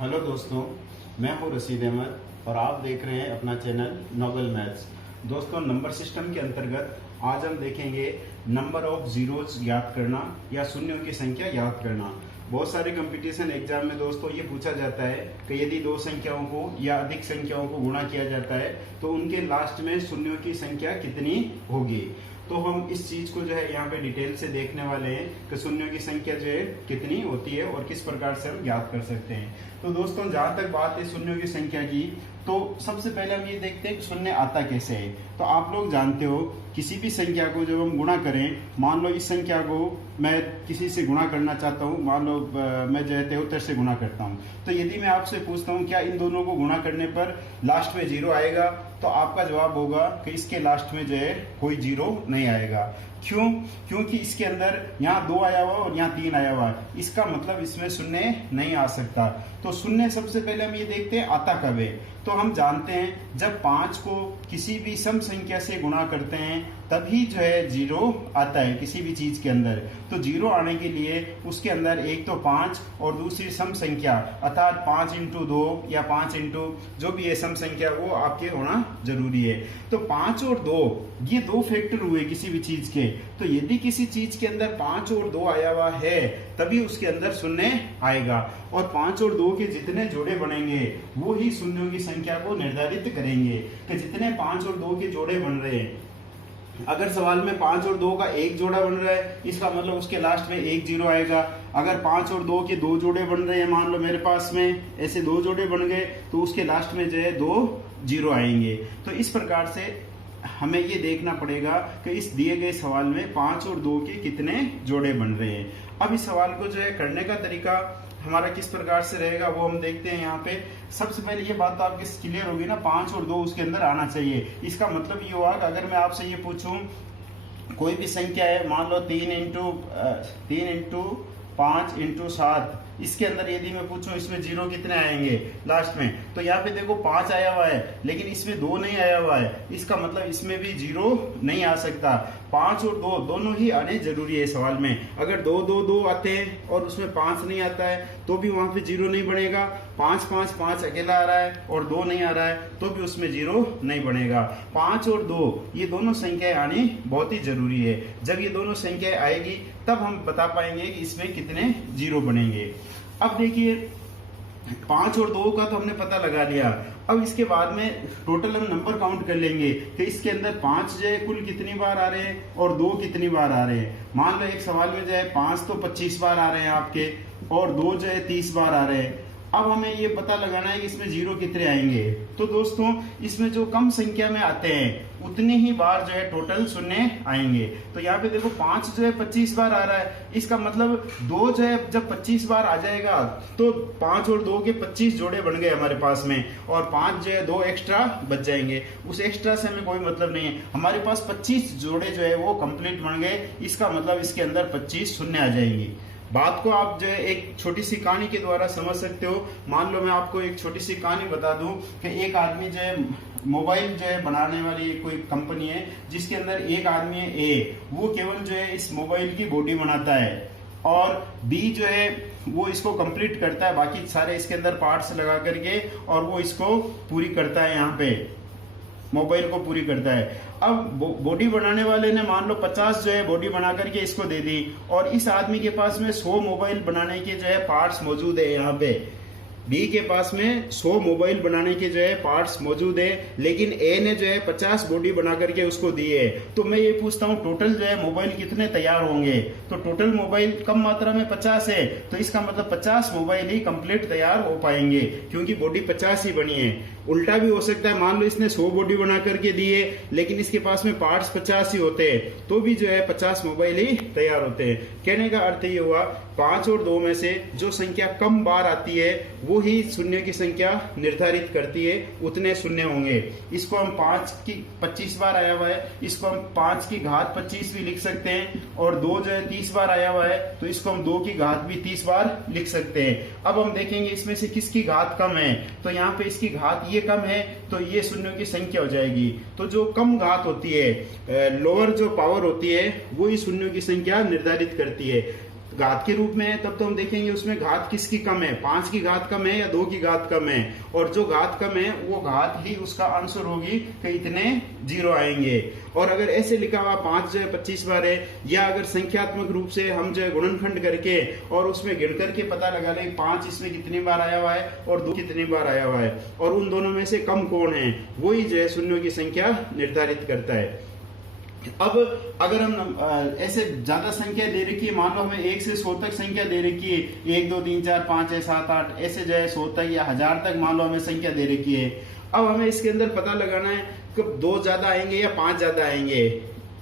Hello दोस्तों, मैं हूं रशीद अहमद और आप देख रहे हैं अपना चैनल नोबल मैथ्स। दोस्तों, नंबर सिस्टम के अंतर्गत आज हम देखेंगे नंबर ऑफ जीरोज ज्ञात करना या शून्यों की संख्या ज्ञात करना। बहुत सारे कंपटीशन एग्जाम में दोस्तों ये पूछा जाता है कि यदि दो संख्याओं को या अधिक संख्याओं को गुणा किया जाता है तो उनके लास्ट में शून्यों की संख्या कितनी होगी। तो हम इस चीज को जो है यहाँ पे डिटेल से देखने वाले हैं कि शून्यों की संख्या जो है कितनी होती है और किस प्रकार से हम ज्ञात कर सकते हैं। तो दोस्तों, जहां तक बात है शून्यों की संख्या की, तो सबसे पहले हम ये देखते हैं कि शून्य आता कैसे है। तो आप लोग जानते हो किसी भी संख्या को जब हम गुणा करें, मान लो इस संख्या को मैं किसी से गुणा करना चाहता हूँ, मान लो मैं जो है 73 से गुणा करता हूँ, तो यदि मैं आपसे पूछता हूँ क्या इन दोनों को गुणा करने पर लास्ट में जीरो आएगा, तो आपका जवाब होगा कि इसके लास्ट में जो है कोई जीरो नहीं आएगा। क्यों? क्योंकि इसके अंदर यहाँ 2 आया हुआ और यहाँ 3 आया हुआ है, इसका मतलब इसमें शून्य नहीं आ सकता। तो शून्य सबसे पहले हम ये देखते हैं आता कब है। तो हम जानते हैं जब 5 को किसी भी सम संख्या से गुणा करते हैं तभी जो है जीरो आता है किसी भी चीज के अंदर। तो जीरो आने के लिए उसके अंदर एक तो 5 और दूसरी सम संख्या अर्थात 5 इंटू 2 या 5 इंटू जो भी है सम संख्या वो आपके होना जरूरी है। तो 5 और 2 ये दो फैक्टर हुए किसी भी चीज के। तो यदि किसी चीज के अंदर 5 और 2 आया हुआ है तभी उसके अंदर शून्य आएगा, और 5 और 2 के जितने जोड़े बनेंगे वो ही शून्यों की संख्या को निर्धारित करेंगे कि जितने 5 और 2 के जोड़े बन रहे हैं। अगर सवाल में 5 और 2 का एक जोड़ा बन रहा है, इसका मतलब उसके लास्ट में एक जीरो आएगा। अगर 5 और 2 के दो जोड़े बन रहे हैं, मान लो मेरे पास में ऐसे 2 जोड़े बन गए, तो उसके लास्ट में जो है 2 जीरो आएंगे। तो इस प्रकार से हमें ये देखना पड़ेगा कि इस दिए गए सवाल में 5 और 2 के कितने जोड़े बन रहे हैं। अब इस सवाल को जो है करने का तरीका हमारा किस प्रकार से रहेगा वो हम देखते हैं। यहाँ पे सबसे पहले ये बात तो आपकी क्लियर होगी ना, 5 और 2 उसके अंदर आना चाहिए। इसका मतलब ये हुआ कि अगर मैं आपसे ये पूछूं कोई भी संख्या है, मान लो 3 इंटू 5 इंटू 7, इसके अंदर यदि मैं पूछूं इसमें जीरो कितने आएंगे लास्ट में, तो यहाँ पे देखो 5 आया हुआ है लेकिन इसमें 2 नहीं आया हुआ है, इसका मतलब इसमें भी जीरो नहीं आ सकता। 5 और 2 दोनों ही आने जरूरी है सवाल में। अगर 2 2 2 आते हैं और उसमें 5 नहीं आता है तो भी वहां पे जीरो नहीं बनेगा। 5 5 5 अकेला आ रहा है और 2 नहीं आ रहा है तो भी उसमें जीरो नहीं बनेगा। 5 और 2 ये दोनों संख्याएं आनी बहुत ही जरूरी है। जब ये दोनों संख्याएं आएगी तब हम बता पाएंगे कि इसमें कितने जीरो बनेंगे। अब देखिए 5 और 2 का तो हमने पता लगा लिया। अब इसके बाद में टोटल हम नंबर काउंट कर लेंगे कि इसके अंदर 5 जो है कुल कितनी बार आ रहे हैं और 2 कितनी बार आ रहे हैं। मान लो एक सवाल में जो है 5 तो 25 बार आ रहे हैं आपके और 2 जो है 30 बार आ रहे हैं। अब हमें ये पता लगाना है कि इसमें जीरो कितने आएंगे। तो दोस्तों, इसमें जो कम संख्या में आते हैं उतनी ही बार जो है टोटल शून्य आएंगे। तो यहाँ पे देखो 5 जो है 25 बार आ रहा है, इसका मतलब 2 जो है जब 25 बार आ जाएगा तो 5 और 2 के 25 जोड़े बन गए हमारे पास में, और 5 जो है 2 एक्स्ट्रा बच जाएंगे। उस एक्स्ट्रा से हमें कोई मतलब नहीं है, हमारे पास 25 जोड़े जो है वो कंप्लीट बन गए, इसका मतलब इसके अंदर 25 शून्य आ जाएंगे। बात को आप जो है एक छोटी सी कहानी के द्वारा समझ सकते हो। मान लो मैं आपको एक छोटी सी कहानी बता दूं कि एक आदमी जो है मोबाइल जो है बनाने वाली कोई कंपनी है जिसके अंदर एक आदमी है ए, वो केवल जो है इस मोबाइल की बॉडी बनाता है, और बी जो है वो इसको कंप्लीट करता है, बाकी सारे इसके अंदर पार्ट्स लगा करके और वो इसको पूरी करता है, यहाँ पे मोबाइल को पूरी करता है। अब बॉडी बनाने वाले ने मान लो 50 जो है बॉडी बना करके इसको दे दी, और इस आदमी के पास में 100 मोबाइल बनाने के जो है पार्ट्स मौजूद है। यहाँ पे बी के पास में 100 मोबाइल बनाने के जो है पार्ट्स मौजूद है, लेकिन ए ने जो है 50 बॉडी बना करके उसको दी है। तो मैं ये पूछता हूँ टोटल जो है मोबाइल कितने तैयार होंगे। तो टोटल मोबाइल कम मात्रा में 50 है, तो इसका मतलब 50 मोबाइल ही कंप्लीट तैयार हो पाएंगे क्योंकि बॉडी 50 ही बनी है। उल्टा भी हो सकता है, मान लो इसने 100 बॉडी बना करके दी है लेकिन इसके पास में पार्ट्स 50 ही होते हैं तो भी जो है 50 मोबाइल ही तैयार होते हैं। कहने का अर्थ ये हुआ 5 और 2 में से जो संख्या कम बार आती है वो ही शून्य की संख्या निर्धारित करती है, उतने शून्य होंगे। इसको हम 5 की 25 बार आया हुआ है, इसको हम 5 की घात 25 भी लिख सकते हैं, और 2 जो है 30 बार आया हुआ है तो इसको हम 2 की घात भी 30 बार लिख सकते हैं। अब हम देखेंगे इसमें से किसकी घात कम है, तो यहाँ पे इसकी घात ये कम है तो ये शून्यों की संख्या हो जाएगी। तो जो कम घात होती है, लोअर जो पावर होती है वो ही शून्यों की संख्या निर्धारित करती है। घात के रूप में है तब तो हम देखेंगे उसमें घात किसकी कम है, 5 की घात कम है या 2 की घात कम है, और जो घात कम है वो घात ही उसका आंसर होगी कि इतने जीरो आएंगे। और अगर ऐसे लिखा हुआ 5 जो है 25 बार है, या अगर संख्यात्मक रूप से हम जो है गुणनखंड करके और उसमें गिन करके पता लगा ले 5 इसमें कितनी बार आया हुआ है और 2 कितनी बार आया हुआ है और उन दोनों में से कम कौन है, वही जो है शून्यों की संख्या निर्धारित करता है। अब अगर हम ऐसे ज्यादा संख्या दे रखी है, मान लो हमें 1 से 100 तक संख्या दे रखी है, 1 2 3 4 5 6 7 8 ऐसे जो है 100 तक या 1000 तक मान लो हमें संख्या दे रखी है। अब हमें इसके अंदर पता लगाना है कि 2 ज्यादा आएंगे या 5 ज्यादा आएंगे,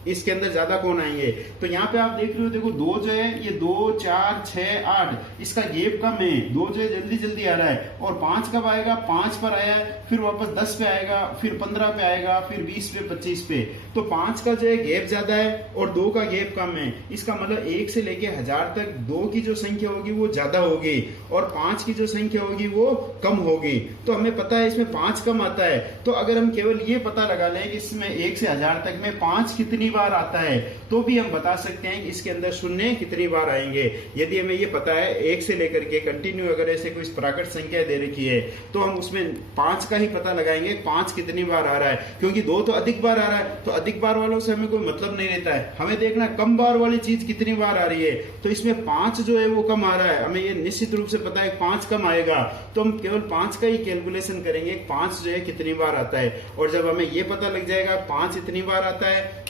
इसके अंदर ज्यादा कौन आएंगे। तो यहाँ पे आप देख रहे हो, देखो 2 जो है ये 2 4 6 8 इसका गेप कम है, 2 जो है जल्दी जल्दी आ रहा है, और 5 कब आएगा, 5 पर आया है, फिर वापस 10 पे आएगा, फिर 15 पे आएगा, फिर 20 पे 25 पे। तो 5 का जो है गेप ज्यादा है और 2 का गेप कम है। इसका मतलब 1 से लेके 1000 तक 2 की जो संख्या होगी वो ज्यादा होगी और 5 की जो संख्या होगी वो कम होगी। तो हमें पता है इसमें 5 कम आता है। तो अगर हम केवल ये पता लगा लें कि इसमें 1 से 1000 तक में 5 कितनी बार आता है, तो भी हम बता सकते हैं कि इसके अंदर शून्य कितनी बार आएंगे। यदि हमें ये पता है 1 से लेकर के कंटिन्यू अगर ऐसे कोई प्राकृत संख्या दे रखी है, तो हम उसमें 5 का ही पता लगाएंगे 5 कितनी बार आ रहा है, क्योंकि 2 तो अधिक बार आ रहा है, तो अधिक बार वालों से हमें कोई मतलब नहीं रहता है। हमें देखना कम बार वाली चीज कितनी बार आ रही है, तो इसमें 5 जो है वो कम आ रहा है, हमें ये निश्चित रूप से पता है 5 कम आएगा, तो हम केवल 5 का ही कैलकुलेशन करेंगे 5 जो है कितनी बार आता है। और जब हमें ये पता लग जाएगा 5 इतनी बार आता है,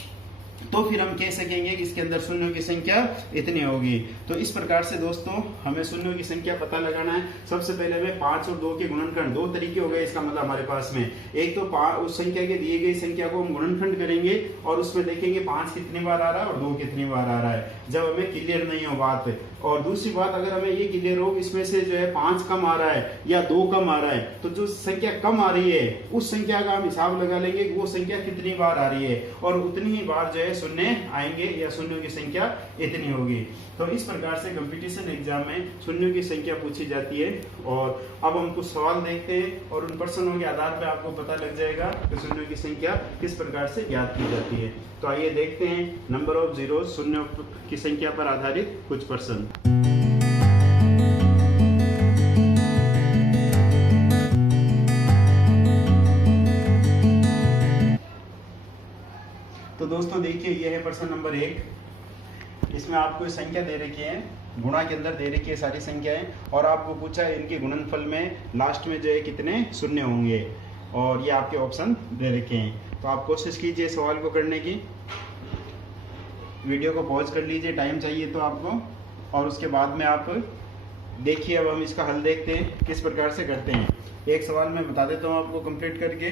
तो फिर हम कह सकेंगे कि इसके अंदर शून्यों की संख्या इतनी होगी। तो इस प्रकार से दोस्तों हमें शून्यों की संख्या पता लगाना है। सबसे पहले हमें 5 और 2 के गुणनखंड, 2 तरीके हो गए इसका मतलब हमारे पास में। एक तो उस संख्या के दिए गई संख्या को हम गुणनखंड करेंगे और उसमें देखेंगे 5 कितनी बार आ रहा है और 2 कितनी बार आ रहा है, जब हमें क्लियर नहीं हो बात। और दूसरी बात, अगर हमें ये क्लियर हो इसमें से जो है 5 कम आ रहा है या 2 कम आ रहा है, तो जो संख्या कम आ रही है उस संख्या का हम हिसाब लगा लेंगे कि वो संख्या कितनी बार आ रही है, और उतनी ही बार जो है शून्य आएंगे या शून्यों की संख्या इतनी होगी। तो इस प्रकार से कंपटीशन एग्जाम में शून्यों की संख्या पूछी जाती है। और अब हम कुछ सवाल देखते हैं और उन प्रश्नों के आधार पर आपको पता लग जाएगा कि शून्यों की संख्या किस प्रकार से ज्ञात की जाती है। तो आइए देखते हैं नंबर ऑफ जीरो, शून्यों की संख्या पर आधारित कुछ प्रश्न। तो दोस्तों देखिए, यह है प्रश्न नंबर 1। इसमें आपको संख्या दे रखी है, गुणा के अंदर दे रखी है सारी संख्याएं, और आपको पूछा है इनके गुणनफल में लास्ट में जो है कितने शून्य होंगे, और ये आपके ऑप्शन दे रखे हैं। तो आप कोशिश कीजिए सवाल को करने की, वीडियो को पॉज कर लीजिए, टाइम चाहिए तो आपको, और उसके बाद में आप देखिए। अब हम इसका हल देखते हैं किस प्रकार से करते हैं। एक सवाल मैं बता देता हूँ आपको कंप्लीट करके।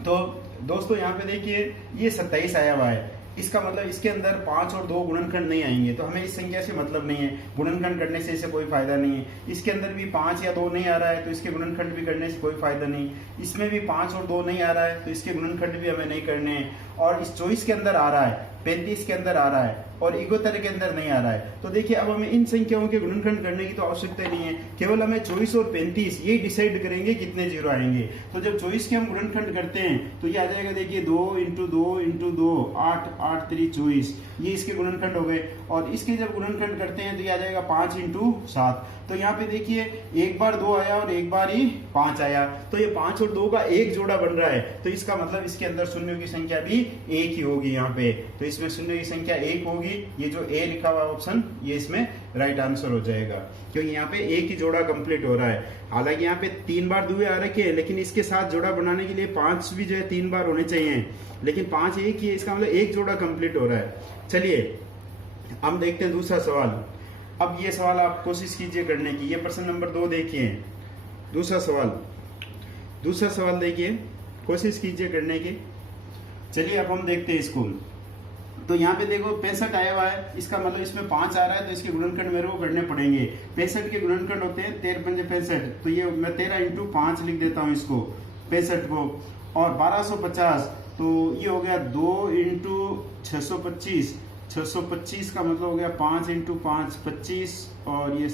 तो दोस्तों यहाँ पे देखिए, ये 27 आया हुआ है, इसका मतलब इसके अंदर 5 और 2 गुणनखंड नहीं आएंगे, तो हमें इस संख्या से मतलब नहीं है, गुणनखंड करने से इसे कोई फायदा नहीं है। इसके अंदर भी 5 या 2 नहीं आ रहा है, तो इसके गुणनखंड भी करने से कोई फायदा नहीं। इसमें भी 5 और 2 नहीं आ रहा है, तो इसके गुणनखंड भी हमें नहीं करने हैं। और इस 24 के अंदर आ रहा है, 35 के अंदर आ रहा है, और इकोतर के अंदर नहीं आ रहा है। तो देखिए, अब हमें इन संख्याओं के गुणनखंड करने की तो आवश्यकता नहीं है, केवल हमें 24 और 35 ये डिसाइड करेंगे कितने जीरो आएंगे। तो जब 24 के हम गुणनखंड करते हैं तो ये आ जाएगा, देखिए 2 इंटू 2 इंटू 2 8 8 3 24, ये इसके गुणनखंड हो गए। और इसके जब गुणनखंड करते हैं तो ये आ जाएगा 5 इंटू 7। तो यहाँ पे देखिए, एक बार 2 आया और एक बार ही 5 आया, तो ये 5 और 2 का एक जोड़ा बन रहा है, तो इसका मतलब इसके अंदर शून्यों की संख्या भी 1 ही होगी यहाँ पे। तो इसमें शून्य की संख्या 1 होगी। ये जो ए लिखा हुआ ऑप्शन, ये इसमें राइट आंसर हो जाएगा, क्योंकि यहाँ पे एक ही जोड़ा कंप्लीट हो रहा है। हालांकि यहाँ पे 3 बार दुए आ रखे हैं, लेकिन इसके साथ जोड़ा बनाने के लिए 5 भी जो है 3 बार होने चाहिए, लेकिन 5 एक ही है, इसका मतलब एक जोड़ा कंप्लीट हो रहा है। चलिए हम देखते हैं दूसरा सवाल। अब ये सवाल आप कोशिश कीजिए करने की। ये प्रश्न नंबर 2 देखिए, दूसरा सवाल देखिए, कोशिश कीजिए करने की। चलिए अब हम देखते हैं इसको। तो यहाँ पे देखो 65 आया हुआ है, इसका मतलब इसमें 5 आ रहा है, तो इसके गुणनखंड मेरे को करने पड़ेंगे। 65 के गुणनखंड होते हैं 13 पंजे 65, तो ये मैं 13 इंटू 5 लिख देता हूँ इसको, 65 को। और 1250, तो ये हो गया 2 इंटू 625, 625 का मतलब हो गया 5 इंटू 5 25, और ये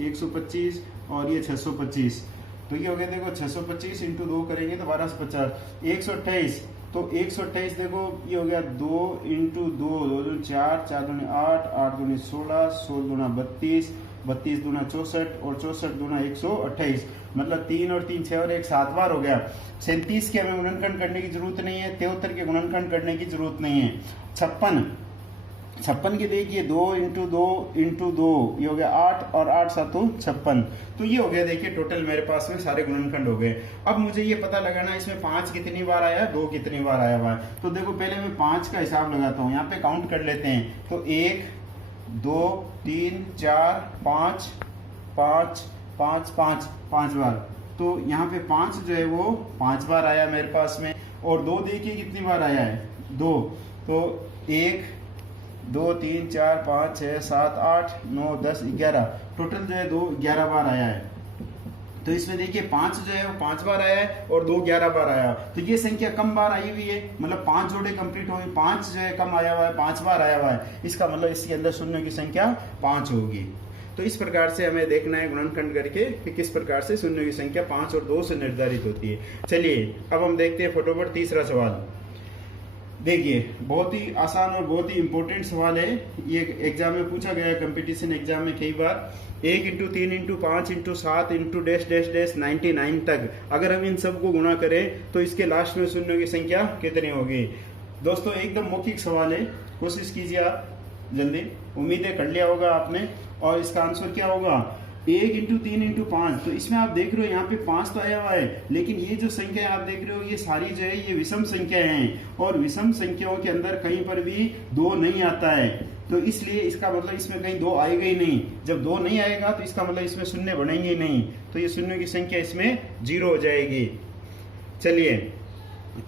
125, और ये 625, तो ये हो गया देखो 625 इंटू 2 करेंगे तो 1250, 128, तो 128 देखो ये हो गया 2 इंटू 2, 2 दूनी 4, 4 दूनी 8, 8 दूनी 16, 16 दूना 32, 32 दूना 64 और 64 दूना 128, मतलब 3 और 3 6 और 1 7 बार हो गया। 37 के हमें गुणनखंड करने की जरूरत नहीं है, 73 के गुणनखंड करने की जरूरत नहीं है। 56 की देखिए 2 इंटू 2 इंटू 2 ये हो गया 8 और 8 सातों 56, तो ये हो गया देखिए टोटल मेरे पास में सारे गुणनखंड हो गए। अब मुझे ये पता लगाना इसमें 5 कितनी बार आया, 2 कितनी बार आया हुआ है। तो देखो पहले मैं 5 का हिसाब लगाता हूँ, यहाँ पे काउंट कर लेते हैं। तो 1 2 3 4 5 5 5 5 5 बार, तो यहाँ पे 5 जो है वो 5 बार आया मेरे पास में। और 2 देखिए कितनी बार आया है, 2, तो 1 2 3 4 5 6 7 8 9 10 11, टोटल जो है 2 11 बार आया है। तो इसमें देखिए 5 जो है वो 5 बार आया है और 2 11 बार आया, तो ये संख्या कम बार आई हुई है, मतलब 5 जोड़े कंप्लीट हो गए, 5 जो है कम आया हुआ है, 5 बार आया हुआ है, इसका मतलब इसके अंदर शून्य की संख्या 5 होगी। तो इस प्रकार से हमें देखना है गुणनखंड करके कि किस प्रकार से शून्य की संख्या 5 और 2 से निर्धारित होती है। चलिए अब हम देखते हैं फटाफट तीसरा सवाल। देखिए बहुत ही आसान और बहुत ही इंपॉर्टेंट सवाल है, ये एग्जाम में पूछा गया है, कंपटीशन एग्जाम में कई बार। 1 into 3 into 5 into 7 into dash dash dash 99 तक अगर हम इन सबको गुणा करें तो इसके लास्ट में शून्यों की संख्या कितनी होगी। दोस्तों एकदम मौखिक सवाल है, कोशिश कीजिए आप जल्दी, उम्मीद है कर लिया होगा आपने। और इसका आंसर क्या होगा, 1 इंटू 3 इंटू 5, तो इसमें आप देख रहे हो यहाँ पे 5 तो आया हुआ है, लेकिन ये जो संख्या आप देख रहे हो ये सारी जो है ये विषम संख्या हैं, और विषम संख्याओं के अंदर कहीं पर भी 2 नहीं आता है, तो इसलिए इसका मतलब इसमें कहीं 2 आएगा ही नहीं। जब 2 नहीं आएगा तो इसका मतलब इसमें शून्य बनेंगे ही नहीं, तो ये शून्य की संख्या इसमें 0 हो जाएगी। चलिए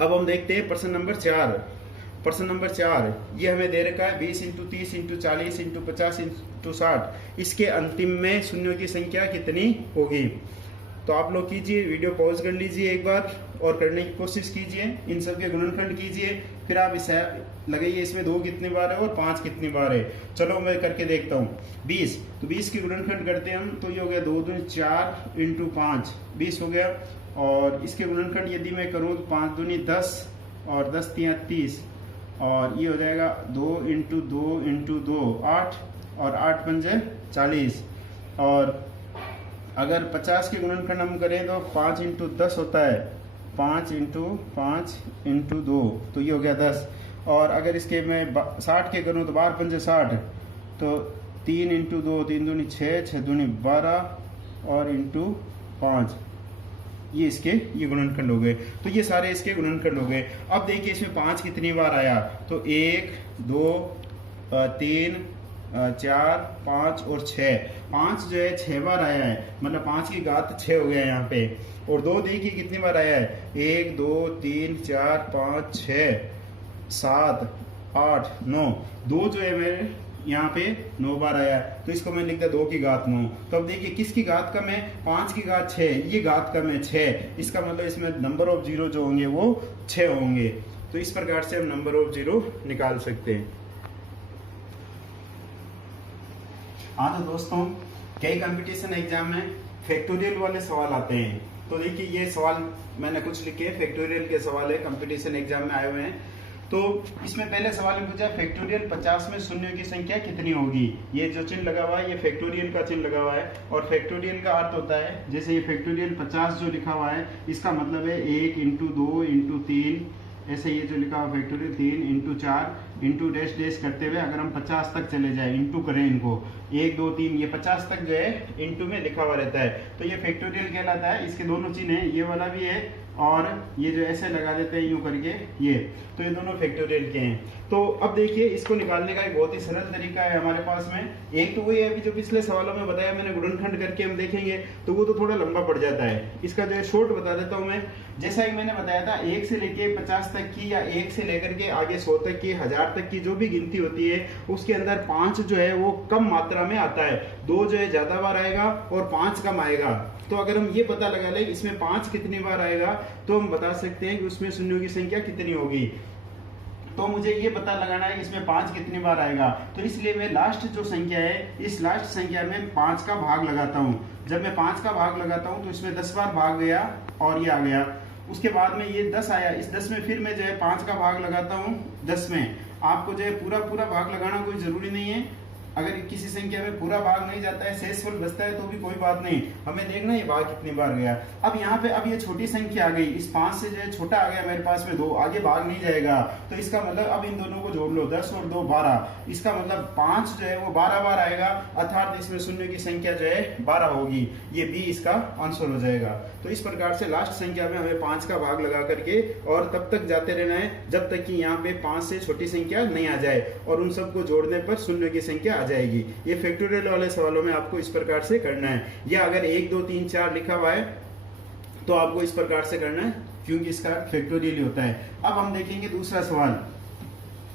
अब हम देखते हैं प्रश्न नंबर 4। प्रश्न नंबर 4 ये हमें दे रखा है 20 इंटू 30 इंटू 40 इंटू 50 इंटू 60, इसके अंतिम में शून्यों की संख्या कितनी होगी। तो आप लोग कीजिए, वीडियो पॉज कर लीजिए एक बार और करने की कोशिश कीजिए, इन सब के गुणनखंड कीजिए, फिर आप इसे लगाइए इसमें 2 कितनी बार है और 5 कितनी बार है। चलो मैं करके देखता हूँ। 20, तो 20 के गुणनखंड करते हैं हम, तो ये हो गया 2 दूनी 4 इंटू 5 20 हो गया। और इसके गुणनखंड यदि मैं करूँ तो 5 दूनी 10 और 10 3 30, और ये हो जाएगा 2 इंटू 2 इंटू 2 8 और 8 पंजे 40। और अगर 50 के गुणनखंड हम करें तो 5 इंटू 10 होता है, 5 इंटू 5 इंटू 2, तो ये हो गया 10। और अगर इसके मैं 60 के करूँ तो 12 पंजे 60, तो 3 इंटू 2 3 दूनी 6 6 दूनी 12 और इंटू 5, ये इसके ये गुणनखंड हो गए। तो ये सारे इसके गुणनखंड हो गए। अब देखिए इसमें 5 कितनी बार आया, तो 1 2 3 4 5 और 6, 5 जो है 6 बार आया है, मतलब 5 की घात 6 हो गया यहाँ पे। और 2 देखिए कितनी बार आया है, 1 2 3 4 5 6 7 8 9, 2 जो है मेरे यहाँ पे 9 बार आया है, तो इसको मैं लिखता 2 की घात 9। तो अब देखिए किसकी घात कम है, 5 की घात 6, ये घात कम है 6, इसका मतलब इसमें नंबर ऑफ जीरो जो होंगे वो 6 होंगे। तो इस प्रकार से हम नंबर ऑफ जीरो निकाल सकते हैं। हाँ तो दोस्तों कई कंपटीशन एग्जाम में फैक्टोरियल वाले सवाल आते हैं, तो देखिए ये सवाल मैंने कुछ लिखे फैक्टोरियल के सवाल है, कंपटीशन एग्जाम में आए हुए हैं। तो इसमें पहले सवाल में पूछा फैक्टोरियल 50 में शून्यों की संख्या कितनी होगी। ये जो चिन्ह लगा हुआ है ये फैक्टोरियल का चिन्ह लगा हुआ है, और फैक्टोरियल का अर्थ होता है, जैसे ये फैक्टोरियल 50 जो लिखा हुआ है इसका मतलब है 1 इंटू 2 इंटू 3, ऐसे ये जो लिखा हुआ factorial 3 into 4 into dash dash करते हुए अगर हम 50 तक चले जाए, इंटू करें इनको 1 2 3, ये 50 तक जो है इंटू में लिखा हुआ रहता है, तो ये फैक्टोरियल कहलाता है। इसके दोनों चिन्ह हैं, ये वाला भी है और ये जो ऐसे लगा देते हैं यूं करके ये, तो ये दोनों फैक्टोरियल के हैं। तो अब देखिए इसको निकालने का एक बहुत ही सरल तरीका है हमारे पास में। एक तो वही है अभी जो पिछले सवालों में बताया मैंने, गुणनखंड करके हम देखेंगे तो वो तो थोड़ा लंबा पड़ जाता है, इसका जो है शॉर्ट बता देता हूँ मैं। जैसा कि मैंने बताया था 1 से लेके 50 तक की या 1 से लेकर के आगे 100 तक की 1000 तक की जो भी गिनती होती है उसके अंदर 5 जो है वो कम मात्रा में आता है, 2 जो है ज्यादा बार आएगा और 5 कम आएगा। तो अगर हम ये पता लगा लें इसमें 5 कितनी बार आएगा तो हम बता सकते हैं कि उसमें शून्यों की संख्या कितनी होगी। तो मुझे ये पता लगाना है कि इसमें 5 कितनी बार आएगा, तो इसलिए मैं लास्ट जो संख्या है इस लास्ट संख्या में 5 का भाग लगाता हूँ। जब मैं 5 का भाग लगाता हूँ तो इसमें 10 बार भाग गया और ये आ गया, उसके बाद में ये 10 आया, इस 10 में फिर मैं जो है 5 का भाग लगाता हूँ 10 में। आपको जो है पूरा पूरा भाग लगाना कोई जरूरी नहीं है, अगर किसी संख्या में पूरा भाग नहीं जाता है, शेषफल बचता है तो भी कोई बात नहीं, हमें देखना ये भाग कितनी बार गया। अब यहाँ पे अब ये छोटी संख्या आ गई, इस 5 से जो है छोटा आ गया मेरे पास में 2, आगे भाग नहीं जाएगा, तो इसका मतलब अब इन दोनों को जोड़ लो, 10 और 2 12, इसका मतलब 5 जो है वो 12 बार आएगा, अर्थात इसमें शून्य की संख्या जो है 12 होगी, ये बी इसका आंसर हो जाएगा। तो इस प्रकार से लास्ट संख्या में हमें 5 का भाग लगा करके और तब तक जाते रहना है जब तक कि यहाँ पे 5 से छोटी संख्या नहीं आ जाए, और उन सबको जोड़ने पर शून्य की संख्या जाएगी। ये फैक्टोरियल वाले सवालों में आपको इस प्रकार से करना है, या अगर 1 2 3 4 लिखा हुआ है तो आपको इस प्रकार से करना है, क्योंकि इसका फैक्टोरियल ही होता है। अब हम देखेंगे दूसरा सवाल।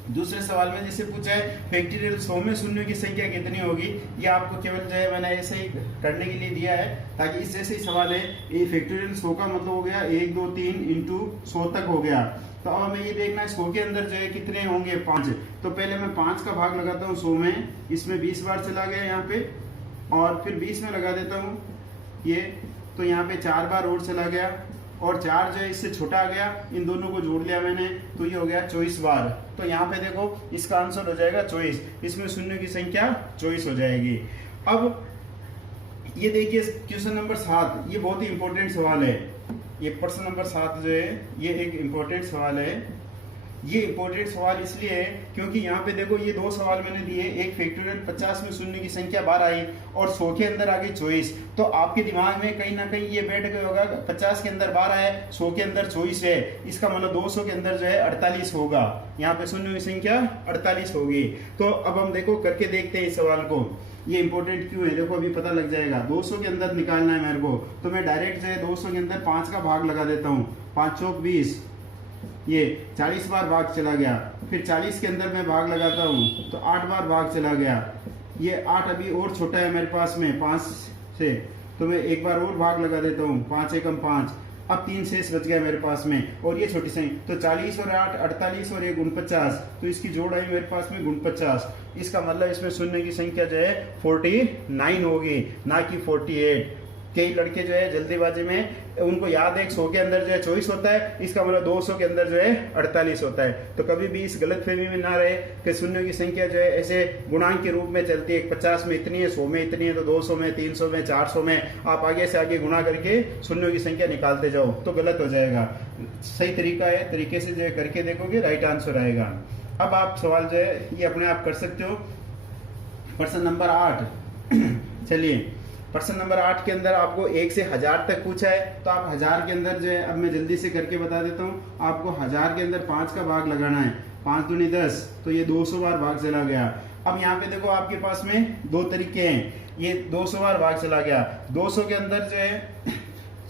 दूसरे सवाल में जिसे पूछा है फैक्टोरियल 100 में शून्य की संख्या कितनी होगी, ये आपको केवल जो है मैंने ऐसे ही करने के लिए दिया है ताकि इस जैसे ही सवाल है। ये फैक्टोरियल 100 का मतलब हो गया 1 2 3 इंटू 100 तक हो गया। तो अब हमें ये देखना है 100 के अंदर जो है कितने होंगे 5। तो पहले मैं 5 का भाग लगाता हूँ 100 में, इसमें 20 बार चला गया यहाँ पे, और फिर 20 में लगा देता हूँ ये, तो यहाँ पे 4 बार और चला गया, और 4 जो है इससे छोटा आ गया, इन दोनों को जोड़ लिया मैंने तो ये हो गया 24 बार। तो यहाँ पे देखो इसका आंसर हो जाएगा 24, इसमें शून्य की संख्या 24 हो जाएगी। अब ये देखिए क्वेश्चन नंबर 7, ये बहुत ही इंपॉर्टेंट सवाल है। ये प्रश्न नंबर 7 जो है ये एक इंपॉर्टेंट सवाल है। ये इंपॉर्टेंट सवाल इसलिए है क्योंकि यहाँ पे देखो ये 2 सवाल मैंने दिए, एक फैक्टोरियल 50 में शून्य की संख्या 12 आई और 100 के अंदर आ गई 24। तो आपके दिमाग में कहीं ना कहीं ये बैठ गया होगा 50 के अंदर 12 है, 100 के अंदर 24 है, इसका मतलब 200 के अंदर जो है 48 होगा, यहाँ पे शून्य की संख्या 48 होगी। तो अब हम देखो करके देखते हैं इस सवाल को, ये इंपॉर्टेंट क्यों है देखो अभी पता लग जाएगा। 200 के अंदर निकालना है मेरे को, तो मैं डायरेक्ट जो है 200 के अंदर 5 का भाग लगा देता हूँ, 5 चौक 20, ये 40 बार भाग चला गया, फिर 40 के अंदर मैं भाग लगाता हूँ तो 8 बार भाग चला गया, ये 8 अभी और छोटा है मेरे पास में 5 से, तो मैं एक बार और भाग लगा देता हूँ, 5 एकम 5, अब 3 शेष बच गया मेरे पास में, और ये छोटी संख्या तो 40 और 8 48 और 1 49, तो इसकी जोड़ आई मेरे पास में 49। इसका मतलब इसमें शून्य की संख्या जो है 49 होगी, ना कि 48। कई लड़के जो है जल्दीबाजी में उनको याद है 100 के अंदर जो है 24 होता है, इसका मतलब 200 के अंदर जो है 48 होता है। तो कभी भी इस गलतफहमी में ना रहे कि शून्य की संख्या जो है ऐसे गुणांक के रूप में चलती है, 50 में इतनी है, 100 में इतनी है, तो 200 में 300 में 400 में आप आगे से आगे गुणा करके शून्य की संख्या निकालते जाओ तो गलत हो जाएगा। सही तरीका है, तरीके से जो है करके देखोगे राइट आंसर आएगा। अब आप सवाल जो है ये अपने आप कर सकते हो। प्रश्न नंबर 8 चलिए प्रश्न नंबर 8 के अंदर आपको 1 से 1000 तक पूछा है, तो आप 1000 के अंदर जो है अब मैं जल्दी से करके बता देता हूँ। आपको 1000 के अंदर 5 का भाग लगाना है, 5 दूनी 10, तो ये 200 बार भाग चला गया। अब यहाँ पे देखो आपके पास में 2 तरीके हैं, ये 200 बार भाग चला गया। 200 के अंदर जो है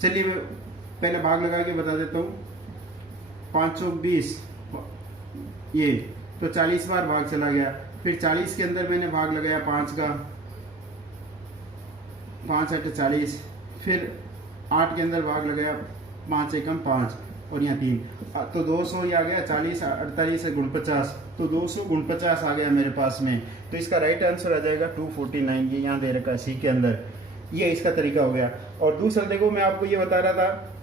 चलिए पहले भाग लगा के बता देता हूँ, 5 चौक 20, ये तो 40 बार भाग चला गया। फिर 40 के अंदर मैंने भाग लगाया 5 का, 5 8 40, फिर 8 के अंदर भाग लगाया 5 एकम 5 और यहाँ 3, तो 200 ही आ गया, 40 48 से 49, तो 200 49 आ गया मेरे पास में। तो इसका राइट आंसर आ जाएगा 249, ये यहाँ दे रखा है सी के अंदर। ये इसका तरीका हो गया। और दूसरा देखो मैं आपको ये बता रहा था,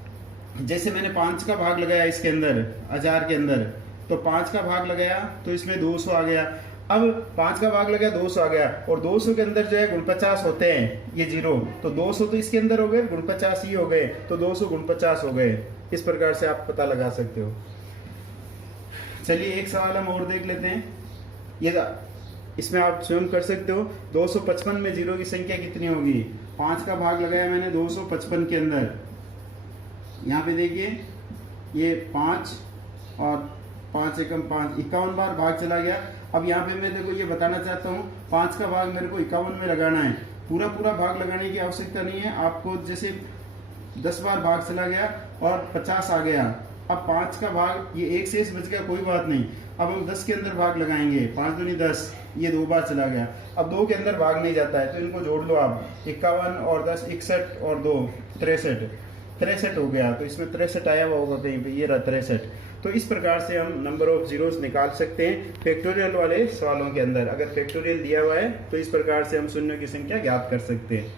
जैसे मैंने 5 का भाग लगाया इसके अंदर 1000 के अंदर, तो 5 का भाग लगाया तो इसमें 200 आ गया। अब 5 का भाग लगा 200 आ गया, और 200 के अंदर जो है 49 होते हैं, ये 0, तो 200 तो इसके अंदर हो गए, 49 ही हो गए, तो 200 49 हो गए। इस प्रकार से आप पता लगा सकते हो। चलिए एक सवाल हम और देख लेते हैं, ये इसमें आप स्वयं कर सकते हो। 255 में 0 की संख्या कितनी होगी? 5 का भाग लगाया मैंने 255 के अंदर, यहाँ पे देखिए ये 5 और 5 एकम 5, 51 बार भाग चला गया। अब यहाँ पे मैं देखो ये बताना चाहता हूँ, 5 का भाग मेरे को 51 में लगाना है, पूरा पूरा भाग लगाने की आवश्यकता नहीं है आपको। जैसे 10 बार भाग चला गया और 50 आ गया, अब 5 का भाग ये एक शेष बच गया, कोई बात नहीं। अब हम 10 के अंदर भाग लगाएंगे, 5 दूनी 10, ये 2 बार चला गया। अब 2 के अंदर भाग नहीं जाता है तो इनको जोड़ लो आप, 51 और 10 61 और 2 63 हो गया। तो इसमें 63 आया हुआ होगा कहीं पे, ये रहा 63। तो इस प्रकार से हम नंबर ऑफ जीरोस निकाल सकते हैं फैक्टोरियल वाले सवालों के अंदर। अगर फैक्टोरियल दिया हुआ है तो इस प्रकार से हम शून्य की संख्या ज्ञात कर सकते हैं।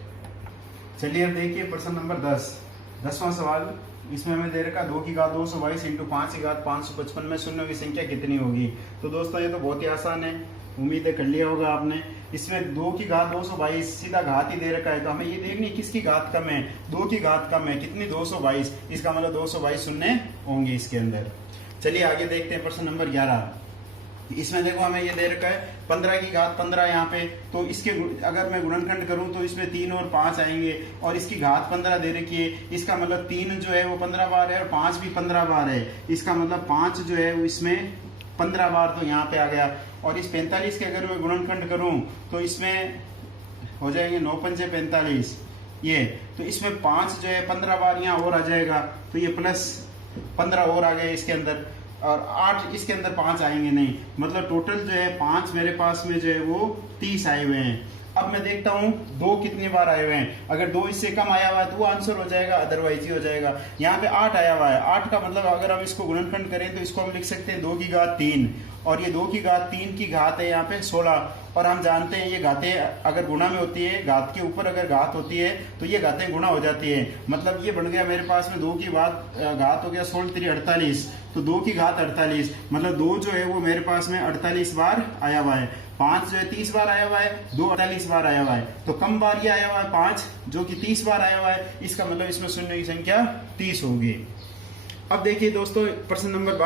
चलिए अब देखिए प्रश्न नंबर 10। 10वां सवाल, इसमें हमें दे रखा 2 की घात 222 इंटू 5 की घात 555 में शून्यों की संख्या कितनी होगी। तो दोस्तों ये तो बहुत ही आसान है, उम्मीद है कर लिया होगा आपने। इसमें 2 की घात 222 सीधा घात ही दे रखा है, तो हमें ये देखनी किसकी घात कम है, 2 की घात कम है, कितनी 222, इसका मतलब 222 शून्य होंगे इसके अंदर। चलिए आगे देखते हैं प्रश्न नंबर 11। इसमें देखो हमें ये दे रखा है 15 की घात 15 यहाँ पे, तो इसके अगर मैं गुणनखंड करूं तो इसमें 3 और 5 आएंगे, और इसकी घात 15 दे रखी है, इसका मतलब 3 जो है वो 15 बार है और 5 भी 15 बार है, इसका मतलब 5 जो है वो इसमें 15 बार तो यहाँ पे आ गया। और इस 45 के अगर मैं गुणनखंड करूं तो इसमें हो जाएंगे 9 पंजे 45, ये तो इसमें 5 जो है 15 बार यहाँ और आ जाएगा, तो ये प्लस 15 और आ गए इसके अंदर, और 8 इसके अंदर 5 आएंगे नहीं, मतलब टोटल जो है 5 मेरे पास में जो है वो 30 आए हुए हैं। अब मैं देखता हूँ 2 कितनी बार आए हुए हैं, अगर 2 इससे कम आया हुआ है तो वो आंसर हो जाएगा, अदरवाइज ही हो जाएगा। यहाँ पे 8 आया हुआ है, 8 का मतलब अगर हम इसको गुणनखंड करें तो इसको हम लिख सकते हैं 2 की घात 3, और ये 2 की घात 3 की घात है यहाँ पे 16, और हम जानते हैं ये घातें अगर गुणा में होती है, घात के ऊपर अगर घात होती है तो ये घातें गुणा हो जाती है, मतलब ये बन गया मेरे पास में 2 की घात हो गया 16 3 48, तो 2 की घात 48, मतलब 2 जो है वो मेरे पास में 48 बार आया हुआ है, 5 जो है 30 बार आया हुआ है, 2 48 बार आया हुआ है, तो कम बार ये आया हुआ है 5 जो कि 30 बार आया हुआ है, इसका मतलब इसमें शून्य की संख्या 30 होगी। अब देखिए दोस्तों प्रश्न नंबर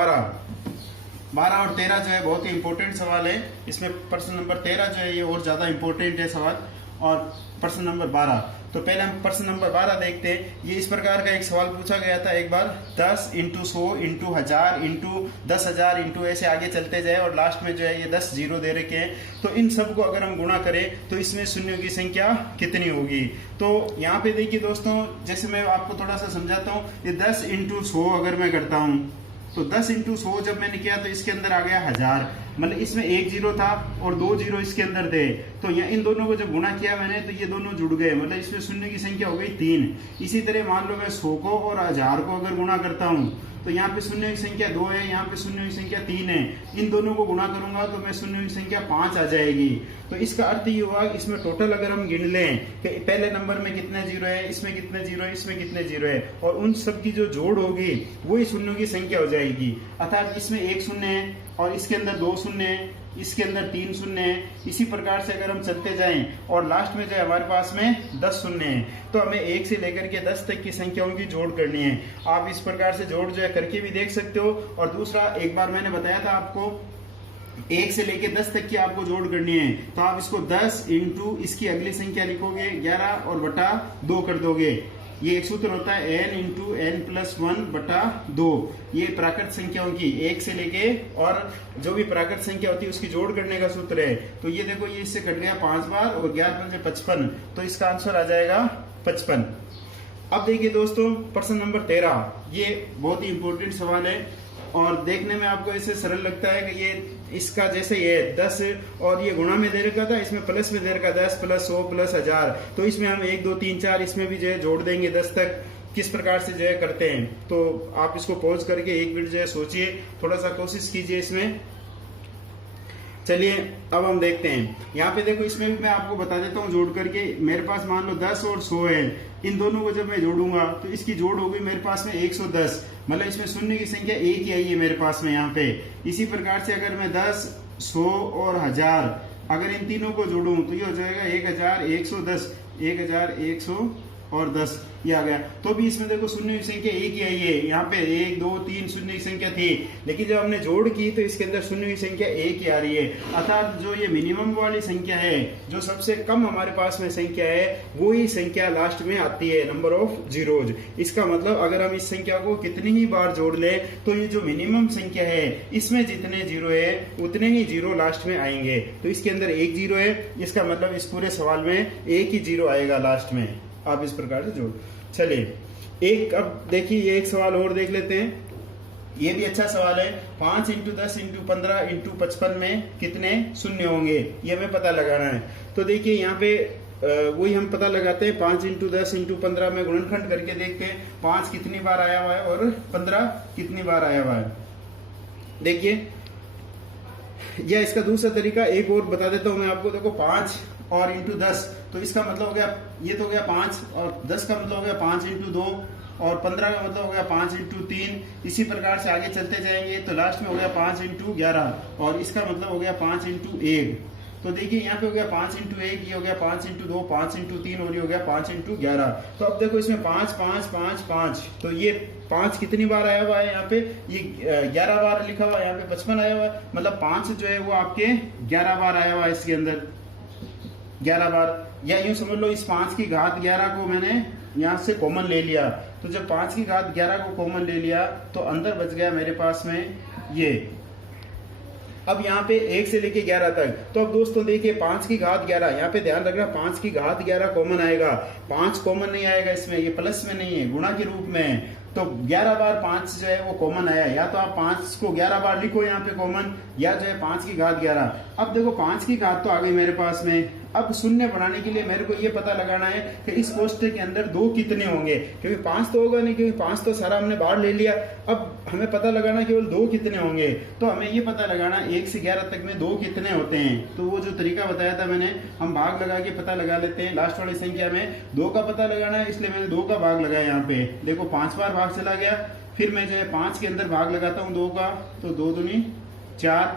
12 और 13 जो है बहुत ही इंपॉर्टेंट सवाल है, इसमें प्रश्न नंबर 13 जो है ये और ज्यादा इंपॉर्टेंट है सवाल, और प्रश्न नंबर 12। तो पहले हम प्रश्न नंबर 12 देखते हैं। ये इस प्रकार का एक सवाल पूछा गया था एक बार, 10 इंटू 100 इंटू 1000 इंटू 10,000 इंटू ऐसे आगे चलते जाए, और लास्ट में जो है ये 10 जीरो दे रखे हैं, तो इन सबको अगर हम गुणा करें तो इसमें शून्यों की संख्या कितनी होगी। तो यहाँ पे देखिए दोस्तों, जैसे मैं आपको थोड़ा सा समझाता हूँ, ये 10 इंटू 100 अगर मैं करता हूँ तो 10 इंटू 100 जब मैंने किया तो इसके अंदर आ गया 1000, मतलब इसमें 1 जीरो था और 2 जीरो इसके अंदर थे, तो यहाँ इन दोनों को जब गुणा किया मैंने तो ये दोनों जुड़ गए, मतलब इसमें शून्य की संख्या हो गई 3। इसी तरह मान लो मैं 100 को और 1000 को अगर गुणा करता हूँ तो यहाँ पे शून्य की संख्या 2 है, यहाँ पे शून्य की संख्या 3 है, इन दोनों को गुणा करूंगा तो मैं शून्य की संख्या 5 आ जाएगी। तो इसका अर्थ ये हुआ इसमें टोटल अगर हम गिन लें कि पहले नंबर में कितने जीरो है, इसमें कितने जीरो है, इसमें कितने जीरो है, और उन सब की जो जोड़ होगी वही शून्यों की संख्या हो जाएगी। अर्थात इसमें 1 शून्य है और इसके अंदर 2 शून्य है, इसके अंदर 3 शून्य है, इसी प्रकार से अगर हम चलते जाएं और लास्ट में जो है हमारे पास में 10 शून्य है, तो हमें 1 से लेकर के 10 तक की संख्याओं की जोड़ करनी है। आप इस प्रकार से जोड़ जो है करके भी देख सकते हो, और दूसरा एक बार मैंने बताया था आपको 1 से लेके 10 तक की आपको जोड़ करनी है, तो आप इसको 10 इंटू इसकी अगली संख्या लिखोगे 11 और बटा 2 कर दोगे। ये एक सूत्र होता है n इंटू एन प्लस 1 बटा 2, ये प्राकृत संख्याओं की 1 से लेके और जो भी प्राकृत संख्या होती है उसकी जोड़ करने का सूत्र है। तो ये देखो ये इससे कट गया 5 बार और 11 पंजे 55, तो इसका आंसर आ जाएगा 55। अब देखिए दोस्तों प्रश्न नंबर 13, ये बहुत ही इंपॉर्टेंट सवाल है और देखने में आपको ऐसे सरल लगता है कि ये इसका जैसे ये 10 और ये गुणा में दे रखा था, इसमें प्लस में दे रखा 10 प्लस 100 प्लस 1000, तो इसमें हम 1 2 3 4 इसमें भी जो है जोड़ देंगे 10 तक। किस प्रकार से जो है करते हैं, तो आप इसको पॉज करके एक मिनट जो है सोचिए, थोड़ा सा कोशिश कीजिए इसमें। चलिए अब हम देखते हैं। यहाँ पे देखो इसमें भी मैं आपको बता देता हूँ जोड़ करके। मेरे पास मान लो 10 और 100 है, इन दोनों को जब मैं जोड़ूंगा तो इसकी जोड़ होगी मेरे पास में 110, मतलब इसमें शून्य की संख्या 1 ही आई है मेरे पास में यहाँ पे। इसी प्रकार से अगर मैं 10 100 और 1000 अगर इन तीनों को जोड़ूं तो ये हो जाएगा 1110, 1110 ये आ गया। तो भी इसमें देखो शून्य की संख्या 1 ही आई है, यहाँ पे 1 2 3 शून्य की संख्या थी, लेकिन जब हमने जोड़ की तो इसके अंदर शून्य की संख्या 1 ही आ रही है। अर्थात जो ये मिनिमम वाली संख्या है, जो सबसे कम हमारे पास में संख्या है, वो ही संख्या लास्ट में आती है, नंबर ऑफ जीरोज। इसका मतलब अगर हम इस संख्या को कितनी ही बार जोड़ ले तो ये जो मिनिमम संख्या है इसमें जितने जीरो है उतने ही जीरो लास्ट में आएंगे। तो इसके अंदर 1 जीरो है, इसका मतलब इस पूरे सवाल में 1 ही जीरो आएगा लास्ट में। आप इस प्रकार से जोड़। चलिए एक अब देखिए ये एक सवाल और देख लेते हैं, ये भी अच्छा सवाल है। 5 इंटू 10 इंटू 15 इंटू 55 में कितने शून्य होंगे, ये हमें पता लगाना है। तो देखिए यहाँ पे वही हम पता लगाते हैं, 5 इंटू 10 इंटू 15 में गुणनखंड करके देखते हैं 5 कितनी बार आया हुआ है और 15 कितनी बार आया हुआ है। देखिए या इसका दूसरा तरीका एक और बता देता हूं मैं आपको। देखो 5 और इंटू 10, तो इसका मतलब हो गया, ये तो हो गया 5 और 10 का मतलब हो गया 5 इंटू 2 और 15 का मतलब हो गया 5 इंटू 3। इसी प्रकार से आगे चलते जाएंगे तो लास्ट में हो गया 5 इंटू 11 और इसका मतलब हो गया 5 इंटू 1। तो देखिए यहाँ पे हो गया 5 इंटू 1, ये हो गया 5 इंटू 2, 5 इंटू 3 और ये हो गया 5 इंटू 11। तो अब देखो इसमें 5 5 5 5, तो ये 5 कितनी बार आया हुआ है यहाँ पे, ये 11 बार लिखा हुआ है, यहाँ पे 55 आया हुआ है, मतलब 5 जो है वो आपके 11 बार आया हुआ है इसके अंदर, 11 बार। या यूं समझ लो इस 5 की घात 11 को मैंने यहाँ से कॉमन ले लिया, तो जब 5 की घात 11 को कॉमन ले लिया तो अंदर बच गया मेरे पास में ये। अब यहाँ पे 1 से लेके 11 तक, तो अब दोस्तों देखिए 5 की घात 11, यहाँ पे ध्यान रखना 5 की घात 11 कॉमन आएगा, 5 कॉमन नहीं आएगा इसमें, ये प्लस में नहीं है, गुणा के रूप में है। तो 11 बार 5 जो है वो कॉमन आया, या तो आप 5 को 11 बार लिखो यहाँ पे कॉमन, या जो है 5 की घात 11। अब देखो 5 की घात तो आ गई मेरे पास में। अब शून्य बनाने के लिए मेरे को ये पता लगाना है कि इस कोष्ठक के अंदर 2 कितने होंगे, क्योंकि 5 तो होगा नहीं, क्योंकि 5 तो सारा हमने बाहर ले लिया। अब हमें पता लगाना केवल 2 कितने होंगे, तो हमें ये पता लगाना 1 से 11 तक में 2 कितने होते हैं। तो वो जो तरीका बताया था मैंने, हम भाग लगा के पता लगा लेते हैं। लास्ट वाली संख्या में 2 का पता लगाना है, इसलिए मैंने 2 का भाग लगाया। यहाँ पे देखो 5 बार भाग चला गया, फिर मैं जो है 5 के अंदर भाग लगाता हूँ 2 का, तो 2 दूनी 4,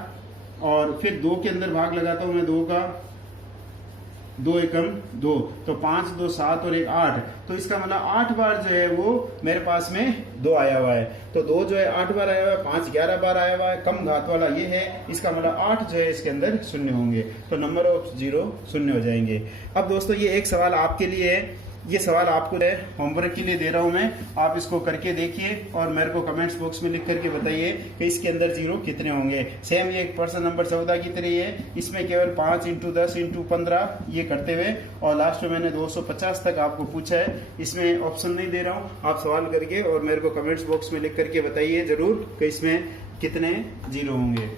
और फिर 2 के अंदर भाग लगाता हूँ मैं 2 का, 2 एकम 2, तो 5 2 7 और 1 8, तो इसका मतलब 8 बार जो है वो मेरे पास में 2 आया हुआ है। तो 2 जो है 8 बार आया हुआ है, 5 11 बार आया हुआ है, कम घात वाला ये है, इसका मतलब 8 जो है इसके अंदर शून्य होंगे, तो नंबर ऑफ 0 शून्य हो जाएंगे। अब दोस्तों ये एक सवाल आपके लिए है, ये सवाल आपको होमवर्क के लिए दे रहा हूं मैं, आप इसको करके देखिए और मेरे को कमेंट्स बॉक्स में लिख करके बताइए कि इसके अंदर 0 कितने होंगे। सेम ये प्रश्न नंबर 14 की तरह है, इसमें केवल 5 इंटू 10 इंटू 15 ये करते हुए, और लास्ट में मैंने 250 तक आपको पूछा है। इसमें ऑप्शन नहीं दे रहा हूँ, आप सवाल करके और मेरे को कमेंट्स बॉक्स में लिख करके बताइए जरूर कि इसमें कितने 0 होंगे।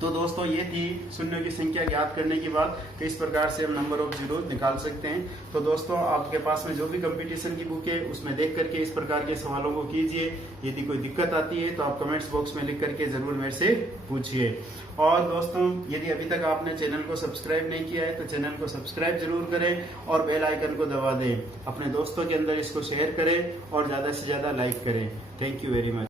तो दोस्तों ये थी शून्यों की संख्या ज्ञात करने के बाद किस प्रकार से हम नंबर ऑफ 0 निकाल सकते हैं। तो दोस्तों आपके पास में जो भी कंपटीशन की बुक है उसमें देख करके इस प्रकार के सवालों को कीजिए। यदि कोई दिक्कत आती है तो आप कमेंट्स बॉक्स में लिख करके जरूर मेरे से पूछिए। और दोस्तों यदि अभी तक आपने चैनल को सब्सक्राइब नहीं किया है तो चैनल को सब्सक्राइब जरूर करें और बेल आइकन को दबा दें। अपने दोस्तों के अंदर इसको शेयर करें और ज्यादा से ज्यादा लाइक करें। Thank you very much.